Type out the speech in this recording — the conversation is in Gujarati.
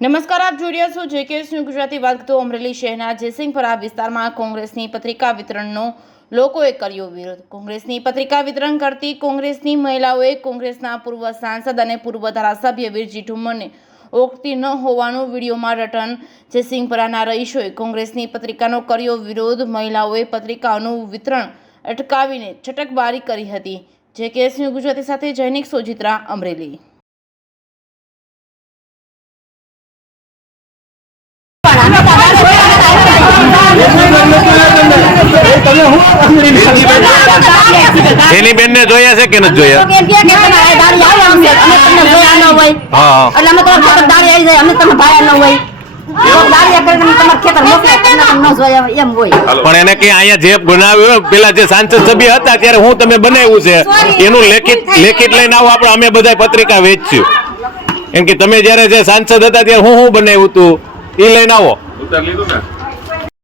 નમસ્કાર, આપ જોઈ રહ્યા છો જેકેએસ ન્યૂઝ ગુજરાતી. વાત કરતો અમરેલી શહેરના જયસિંહપરા વિસ્તારમાં કોંગ્રેસની પત્રિકા વિતરણનો લોકોએ કર્યો વિરોધ. કોંગ્રેસની પત્રિકા વિતરણ કરતી કોંગ્રેસની મહિલાઓએ કોંગ્રેસના પૂર્વ સાંસદ અને પૂર્વ ધારાસભ્ય વીરજી ઠુમ્મરને ઓળખતી ન હોવાનું વિડીયોમાં રટન જયસિંહપરાના રહીશોએ કોંગ્રેસની પત્રિકાનો કર્યો વિરોધ. મહિલાઓએ પત્રિકાઓનું વિતરણ અટકાવીને છટકબારી કરી હતી. જેકેએસ ન્યૂઝ ગુજરાતી સાથે જૈનિક સોજિત્રા, અમરેલી. એની બેન ને જોયા છે કે નથી જોયા? પણ એને કઈ અહીંયા જે બનાવ્યું પેલા જે સાંસદ સભ્ય હતા ત્યારે હું તમે બનાવ્યું છે એનું લેખિત લઈને આવો. આપણે અમે બધા પત્રિકા વેચશું એમ કે તમે જયારે જે સાંસદ હતા ત્યારે હું બનાવ્યું હતું એ લઈને આવો.